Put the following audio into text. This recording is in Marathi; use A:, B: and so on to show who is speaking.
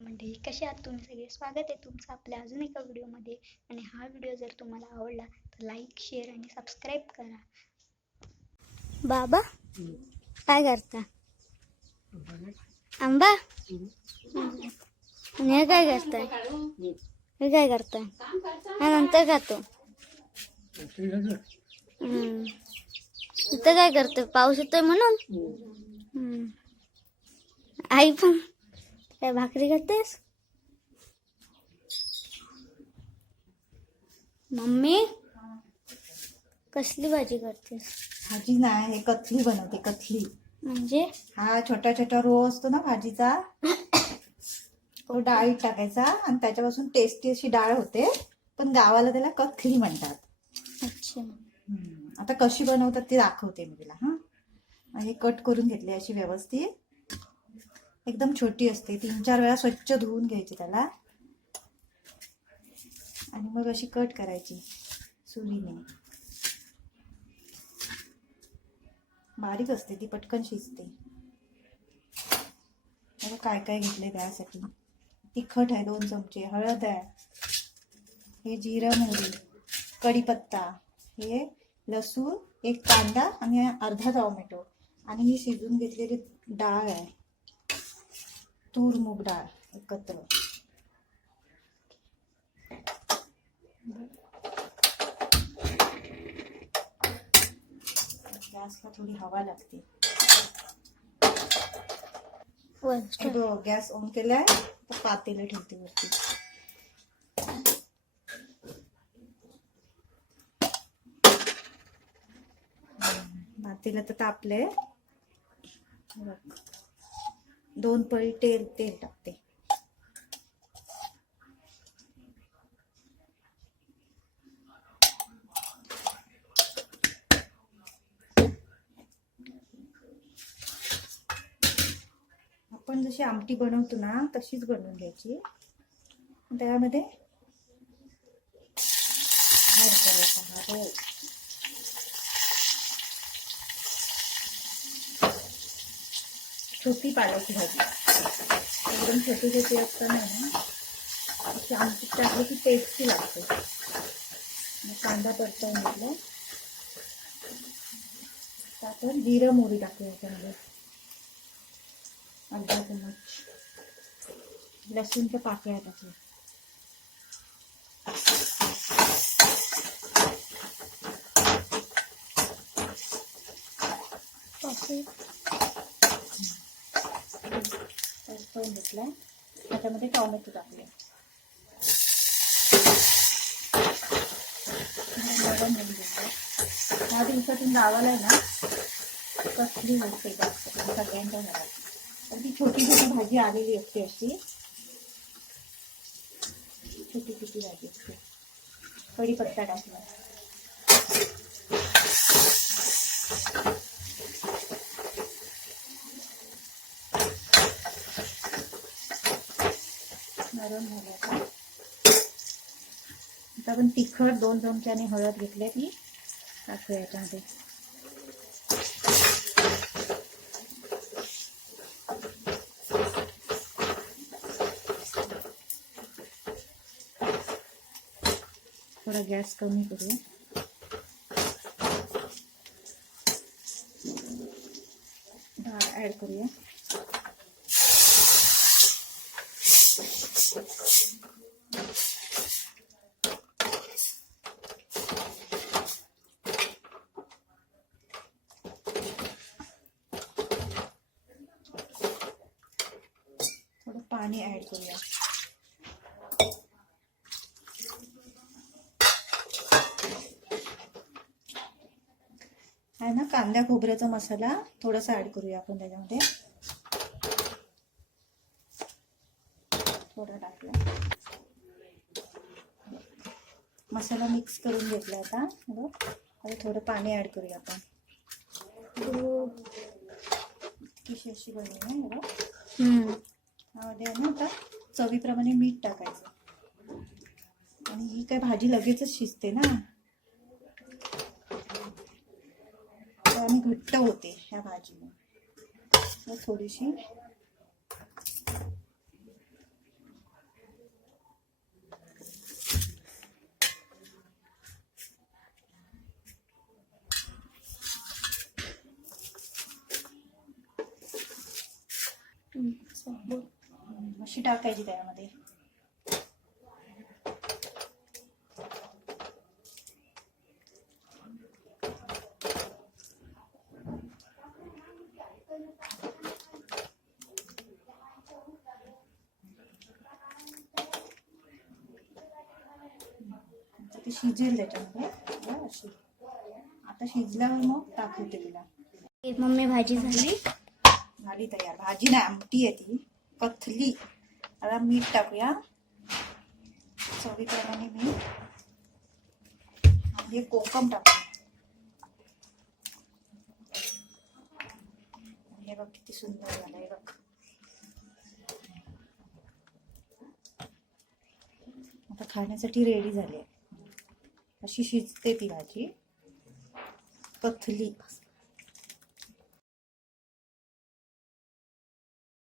A: म्हणजे मंडळी कसे आहात तुम्ही? सगळे स्वागत आहे तुमचं आपल्या अजून एका व्हिडिओमध्ये. आणि हा व्हिडिओ जर तुम्हाला आवडला तर लाईक शेअर आणि सबस्क्राईब करा. बाबा काय करता? आंबा? आणि हे काय करताय? हे काय करताय? हा नंतर खातो. हम्म. इथं काय करतोय? पाऊस येतोय म्हणून? हम्म. आई पण काय भाकरी करतेस मम्मी कसली भाजी करतेस
B: भाजी नाही हे कथली बनवते कथली.
A: म्हणजे?
B: हा छोटा छोटा रो असतो ना भाजीचा. तो डाळीत टाकायचा आणि त्याच्यापासून टेस्टी अशी डाळ होते. पण गावाला त्याला कथली म्हणतात.
A: अच्छा.
B: हम्म. आता कशी बनवतात ती दाखवते मी तुला हा. हे कट करून घेतली अशी व्यवस्थित. एकदम छोटी असते. तीन चार वेळा स्वच्छ धुवून घ्यायची त्याला. आणि मग अशी कट करायची सुरीने. बारीक असते ती पटकन शिजते. बघा काय काय घेतले त्यासाठी. तिखट आहे दोन चमचे. हळद आहे. हे जिरं मोहरी कढीपत्ता हे लसूण एक कांदा आणि अर्धा टोमॅटो. आणि ही शिजून घेतलेली डाळ आहे. तूर मूग डाळ एकत्र. गॅसला थोडी हवा लागते. गॅस ऑन केलाय तर पातेलं ठेवते वरती. पातेलं तर तापलंय. बघ. दोन पळी तेल तेल टाकते. आपण जशी आमटी बनवतो ना तशीच बनवून घ्यायची. त्यामध्ये करायचा हा रोल छोटी पालक भाजी. एकदम छोटी छोटी असताना ना अशी आमटी टाकली की टेस्टी लागते. मग कांदा परतवून घेतला. आपण जिरं मोरी टाकूया याच्यामध्ये अर्धा चमच लसूणच्या पाकळ्या टाकल्या घेतलाय. त्याच्यामध्ये टॉमॅटो टाकले. ह्या दिवसातून गावाला आहे ना कसली होते जास्त सगळ्यांच्या घरात. अगदी छोटी छोटी भाजी आलेली असते अशी. छोटी छोटी भाजी असते. कढीपत्ता टाकला. नरम झाले आता आता आपण तिखट दोन चमच्याने हळद घेतली ती टाकूया याच्यामध्ये थोडा गॅस कमी करूया डाळ ऍड करूया पाणी ऍड करूया. आहे ना कांद्या खोबऱ्याचा मसाला थोडासा ऍड करूया आपण त्याच्यामध्ये. थोडा टाकला मसाला मिक्स करून घेतला आता. बघ. आता थोडं पाणी ऍड करूया आपण. किशी अशी बनवूया हे बघ. त्यामध्ये ना आता चवीप्रमाणे मीठ टाकायचं. आणि ही काय भाजी लगेचच शिजते ना. आणि घट्ट होते ह्या भाजीने थोडीशी अशी टाकायची त्यामध्ये आता ते शिजेल त्याच्यामध्ये बरं, अशी आता शिजल्यावर मग दाखवते तुला
A: मम्मी भाजी झाली
B: झाली तयार भाजी नाही आमटी आहे ती कथली आता मीठ टाकूया. चवीप्रमाणे मीठ. आणि हे कोकम टाकूया. हे बघ किती सुंदर झालं हे बघ. आता खाण्यासाठी रेडी झाली आहे. अशी शिजते ती भाजी. कथली